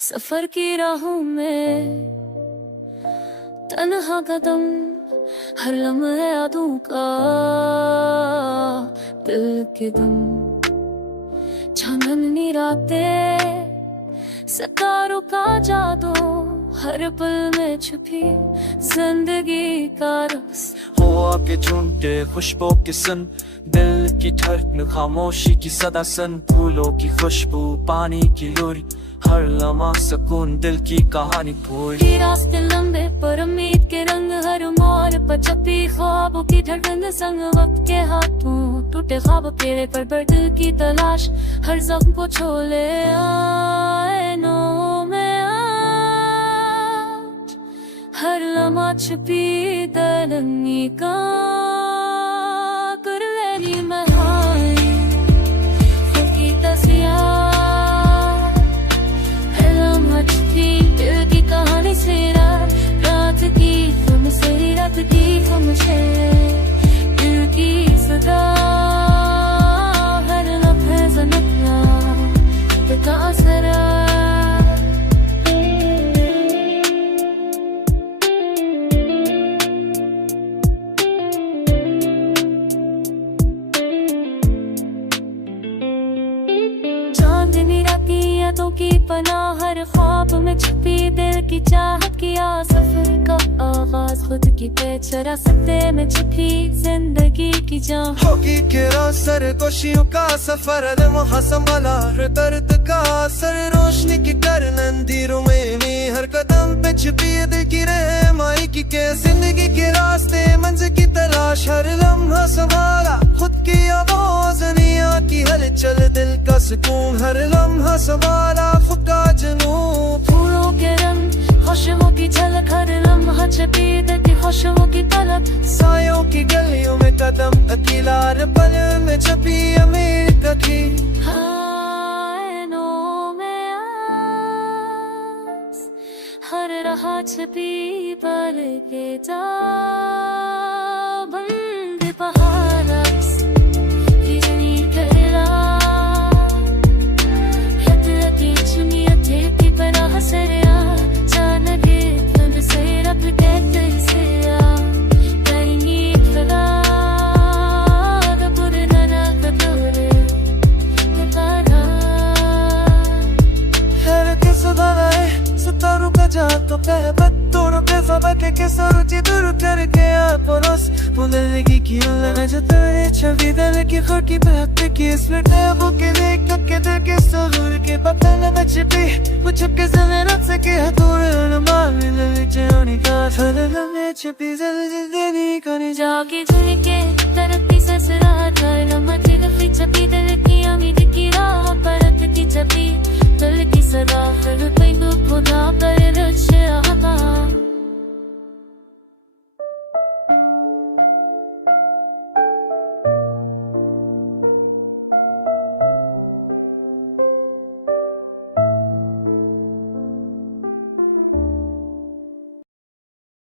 सफर की राहों में तन्हा कदम, हर लम्हे यादों का दिल के दम। चांदनी रातें, सितारों का जादू, हर पल में छुपी जिंदगी का रस। हवा के झुंडे खुशबू के सन, दिल की धड़कन खामोशी की सदा सन। फूलों की खुशबू, पानी की लूरी, हर लम्हा सुकून दिल की कहानी पूरी। रास्ते लंबे पर उम्मीद के रंग, हर मोड़ पर छपी ख्वाबों की धड़कन संग। वक्त के हाथों टूटे ख्वाब तेरे पर दिल की तलाश, हर जख्म को छोले आईनों में आज। हर लम्हा छुपी दरनी का कर लेनी महाई की तस्या। हर लम्हा छुपी दिल की कहानी से, रात की तुम से, रात की तुमसे, दिल की सदा। हर लम्हे ज़नकना का असर। चांदनी राती यादों की पनाह, हर ख्वाब में छुपी दिल की चाहत किया। सफर का आगाज खुद की बेचरा सत्ते में छुपी जिंदगी की जान। होगी घेरा सरगोशियों का सफर, लम्हा संभाला हर दर्द का असर। रोशनी की करन अंधेरों में भी, हर कदम पे छुपी दिल की रहमाई की के। जिंदगी के रास्ते मंजिल की तलाश, हर लम्हा संभाला खुद की आवाज। दुनिया की हलचल दिल का सुकून, हर लम्हा संभाला खुद का जुनून। फूलों के रंग, खुशबू की झलक, हर लम्हा छपी दिल की खुशबू की तलब। सायों की गलियों में कदम अकेला, हर पल में छपी अमेरिका की। आईनों में आस, हर राह छपी पल के जा। बंद पहाड़ अक्स, हिरनी गला, हथलकी चुनिया तेरी पनाह से। जानके तुमसे रब कहते से कहीं फला कपूर नना कपूर पुकारा। हर किस दाए सितारों का जातो कह बत्तों के सबके के सरुचि दूर करके आपनोस। पुनर्गी की उल्लंघन जो तेरे छवि दिल की खुकी बहक की। इसमें टेबों के देख के दिल के सहूर के बतन में छिपी, वो छुपके ज़मीन से के हथौड़े मार मिले चोनी का। हर लम्हे छुपी जिंदगी को नहीं जाके झुलके तरक्की ससरा। हर लम्हा की छपी दिल की उम्मीद की राह, परत की छपी दिल की सदा। हर कोई खुदा पर